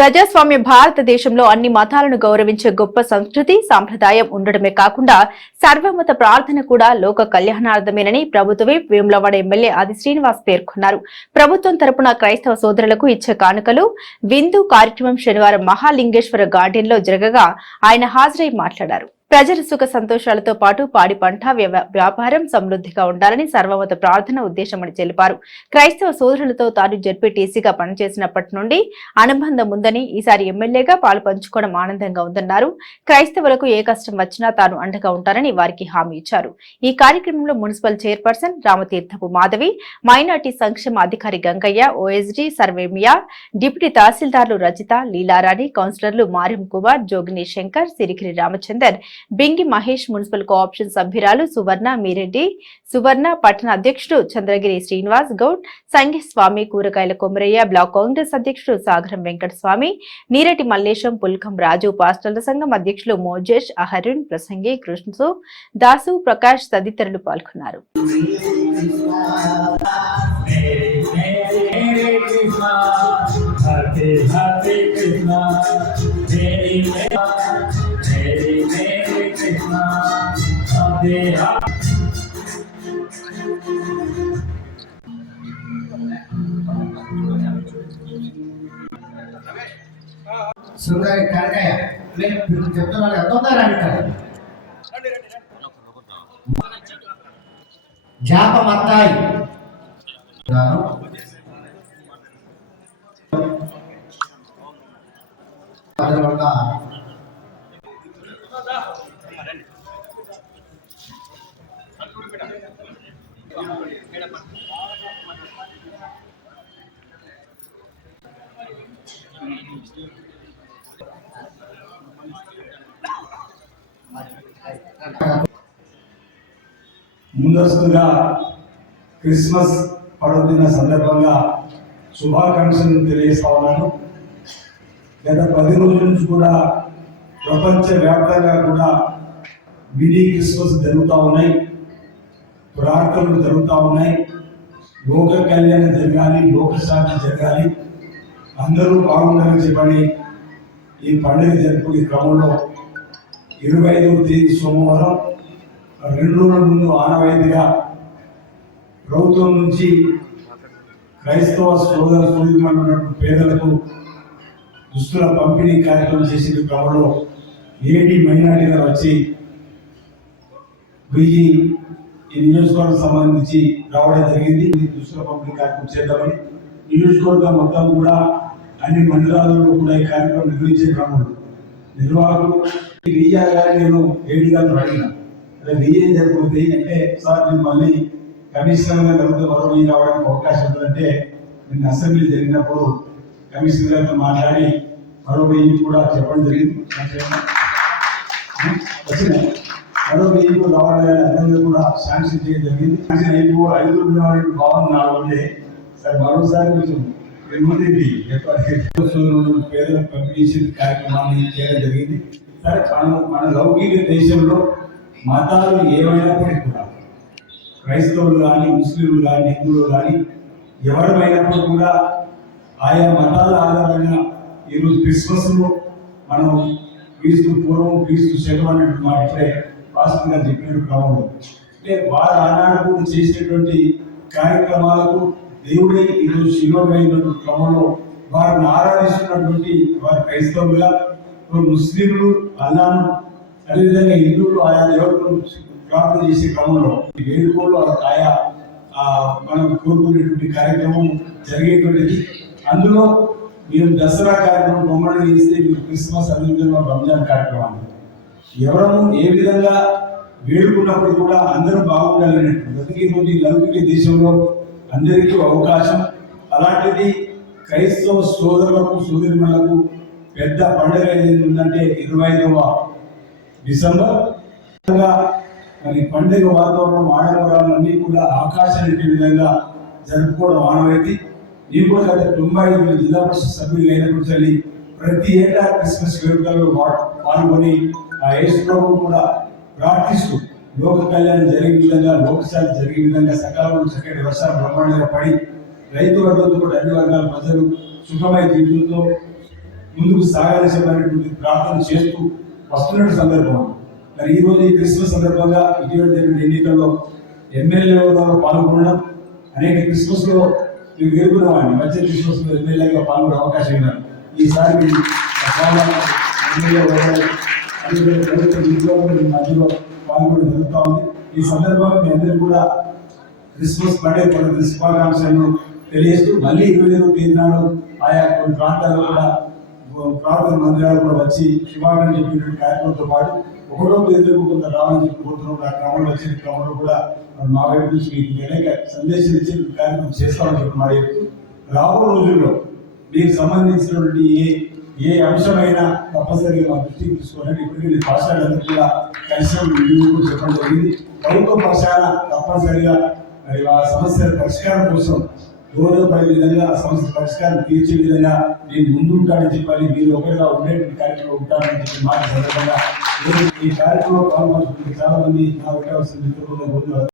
ప్రజాస్వామ్య భారతదేశంలో అన్ని మతాలను గౌరవించే గొప్ప సంస్కృతి సాంప్రదాయం ఉండడమే కాకుండా సర్వమత ప్రార్థన కూడా లోక కళ్యాణార్థమేనని ప్రభుత్వ విప్ వేములవాడ ఎమ్మెల్యే ఆది శ్రీనివాస్ పేర్కొన్నారు. ప్రభుత్వం తరపున క్రైస్తవ సోదరులకు ఇచ్చే కానుకలు విందు కార్యక్రమం శనివారం మహాలింగేశ్వర గార్డెన్ లో జరగగా ఆయన హాజరై మాట్లాడారు. ప్రజల సుఖ సంతోషాలతో పాటు పాడి పంట వ్యాపారం సమృద్ధిగా ఉండాలని సర్వమత ప్రార్థన ఉద్దేశమని తెలిపారు. క్రైస్తవ సోదరులతో తాను జెడ్పీటీసీగా పనిచేసినప్పటి నుండి అనుబంధం ఉందని, ఈసారి ఎమ్మెల్యేగా పాలు పంచుకోవడం ఆనందంగా ఉందన్నారు. క్రైస్తవులకు ఏ కష్టం వచ్చినా తాను అండగా ఉంటానని వారికి హామీ ఇచ్చారు. ఈ కార్యక్రమంలో municipal chairperson Ramatheerthapu Madhavi, minority సంక్షేమ అధికారి గంగయ్య, ఓఎస్డీ సర్వేమియా, డిప్యూటీ తహసీల్దార్లు రజిత, లీలారాణి, కౌన్సిలర్లు మారిం కుమార్, జోగిని శంకర్, సిరిగిరి రామచందర్, బింగి మహేష్, మున్సిపల్ కోఆప్షన్ సభ్యురాలు సువర్ణ మీరెడ్డి, సువర్ణ పట్టణ అధ్యక్షుడు చంద్రగిరి శ్రీనివాస్ గౌడ్, సంఘస్వామి, కూరగాయల కొమరయ్య, బ్లాక్ కాంగ్రెస్ అధ్యక్షుడు సాగరం వెంకటస్వామి, నీరెడ్డి మల్లేశం, పుల్కం రాజు, పాస్టర్ల సంఘం అధ్యక్షులు మోజేష్, అహరుణ్, ప్రసంగి, కృష్ణసు, దాసు, ప్రకాష్ తదితరులు పాల్గొన్నారు. సుందరి కనకయ్య నేను చెప్తున్నాను తొందరగా జాప మత్తాయి ముందస్తుగా క్రిస్మస్ పర్వదిన సందర్భంగా శుభాకాంక్షలు తెలియజేస్తా ఉన్నాను. గత 10 రోజుల నుంచి కూడా ప్రపంచ వ్యాప్తంగా కూడా మినీ క్రిస్మస్ జరుగుతూ ఉన్నాయి, ప్రార్థనలు జరుగుతూ ఉన్నాయి. లోక కళ్యాణం జరగాలి, లోకశాంతి జరగాలి, అందరూ బాగుండాలని చెప్పని ఈ పండుగ జరుపుకునే క్రమంలో 25వ తేదీ సోమవారం 2 రోజుల ముందు ఆనవాయితీగా ప్రభుత్వం నుంచి క్రైస్తవ సోదరులైనటువంటి పేదలకు దుస్తుల పంపిణీ కార్యక్రమం చేసిన క్రమంలో ఏడీ మైనార్టీగా వచ్చి ఈ నియోజకవర్గం సంబంధించి రావడం జరిగింది. దుస్తుల పంపిణీ కార్యక్రమం చేద్దామని నియోజకవర్గం మొత్తం కూడా అన్ని మండలాలలో కూడా ఈ కార్యక్రమం నిర్వహించే క్రమంలో నిర్వాహకులు గారి నేను ఏడీ గారిని అడిగిన, ఏం జరుగుతుంది అంటే, సార్ నేను మళ్ళీ కమిషనర్ గారు మరో రావడానికి అవకాశం ఉంటుందంటే నేను అసెంబ్లీ జరిగినప్పుడు కమిషనర్ గారితో మాట్లాడి మరో 1000 కూడా చెప్పడం జరిగింది. వచ్చిన మరో 1000 కూడా రావాలని అర్థంగా కూడా శాంక్షన్ చేయడం జరిగింది. శాంక్షన్ అయిపో 5 భావన నాలుగు సార్ మరోసారి కొంచెం పేదలకు పంపిణీ కార్యక్రమాన్ని చేయడం జరిగింది. సరే మన లౌకిక దేశంలో మతాలు ఏమైనప్పటికీ కూడా క్రైస్తవులు కానీ, ముస్లింలు కానీ, హిందువులు కానీ ఎవరైనప్పుడు కూడా ఆయా మతాల ఆధారంగా ఈరోజు క్రిస్మస్ను మనం క్రీస్తు పూర్వం క్రీస్తు శకం అన్నట్టు మాట ఇప్పుడే పాస్టర్ గారు చెప్పిన క్రమంలో అంటే వారు ఆనాడు కూడా చేసినటువంటి కార్యక్రమాలకు దేవుడే ఈరోజు శిలువైనటువంటి క్రమంలో వారిని ఆరాధిస్తున్నటువంటి వారి క్రైస్తవులుగా, ముస్లింలు అల్లాను, అదేవిధంగా హిందువులు ఆయా దేవుడు ప్రార్థన చేసే క్రమంలో వేడుకలు ఆయా మనం కోరుకునేటువంటి కార్యక్రమం జరిగేటువంటిది. అందులో మీరు దసరా కార్యక్రమం బొమ్మలు చేస్తే మీరు క్రిస్మస్, అదేవిధంగా రంజాన్ కార్యక్రమాన్ని ఎవరము ఏ విధంగా వేడుకున్నప్పుడు కూడా అందరూ బాగుండాలనేటువంటి ప్రతి రోజు లౌకిక దేశంలో అందరికీ అవకాశం. అలాంటిది క్రైస్తవ సోదరులకు సోదరిమణులకు పెద్ద పండుగ ఏంటంటే 25వ డిసెంబర్. మరి పండుగ వాతావరణం ఆడవాళ్ళన్నీ కూడా ఆకాశాన్ని విధంగా జరుపుకోవడం ఆనవాయితీ. నేను కూడా గత 95 జిల్లా పరిషత్ సభ్యులు అయినప్పుడు ప్రతి ఏటా క్రిస్మస్ వేడుకల్లో పాల్గొని ఆ యేసు ప్రభువు కూడా ప్రార్థిస్తూ లోక కళ్యాణం జరిగే విధంగా, లోకశాంతి జరిగే విధంగా, సకాలంలో చక్కటి వర్షాలు బ్రహ్మాండంగా పడి రైతు వర్గంతో కూడా అన్ని వర్గాల ప్రజలు సుఖమయ జీవితంతో ముందుకు సాగాల్సినటువంటి ప్రార్థన చేస్తూ వస్తున్న సందర్భం. మరి ఈ రోజు ఈ క్రిస్మస్ సందర్భంగా ఇటీవల జరిగిన ఎన్నికల్లో ఎమ్మెల్యే హోదాలో పాల్గొనడం, అనేక క్రిస్మస్ లో మీరు ఎదుర్కొన్నవాడిని మధ్య క్రిస్మస్ లో ఎమ్మెల్యేగా పాల్గొనే అవకాశం ఉన్నారు. ఈసారి ఎమ్మెల్యే హోదాలో మధ్యలో పాల్గొనడం జరుగుతూ ఉంది. ఈ సందర్భంగా మీ అందరూ కూడా క్రిస్మస్ పండుగ శుభాకాంక్షలను తెలియజేస్తూ మళ్ళీ 25వ తేదీ నాడు ఆయా కొన్ని ప్రాంతాల్లో కూడా ప్రార్థన మందిరాలు కూడా వచ్చి శుభాకాంక్షలు చెప్పినటువంటి కార్యక్రమంతో పాటు 1వ తేదీలకు కొంత రావాలని చెప్పుకుంటున్నాం. ఆ క్రమంలో వచ్చిన క్రమంలో కూడా మా వైపు నుంచి మీకు అనేక సందేశాలు ఇచ్చి కార్యక్రమం చేస్తామని చెప్పి మాట చెప్తూ రాబో రోజుల్లో మీకు సంబంధించినటువంటి ఏ అంశమైనా తప్పనిసరిగా మా దృష్టికి తీసుకోవాలని ఇప్పటికీ నేను పాఠశాలందరూ కూడా కలిసి చెప్పడం జరిగింది. ప్రభుత్వ పక్షాన తప్పనిసరిగా మరి ఆ సమస్యల పరిష్కారం కోసం దూరపడే విధంగా ఆ సమస్య పరిష్కారం తీర్చే విధంగా నేను ముందుంటానని చెప్పాలి. మీరు ఒకరిగా ఉండేటువంటి కార్యక్రమం ఉంటానని చెప్పి మాట సందర్భంగా ఈ కార్యక్రమంలో పాల్గొంటున్న చాలా మంది నా పెట్టవలసిన మిత్రులు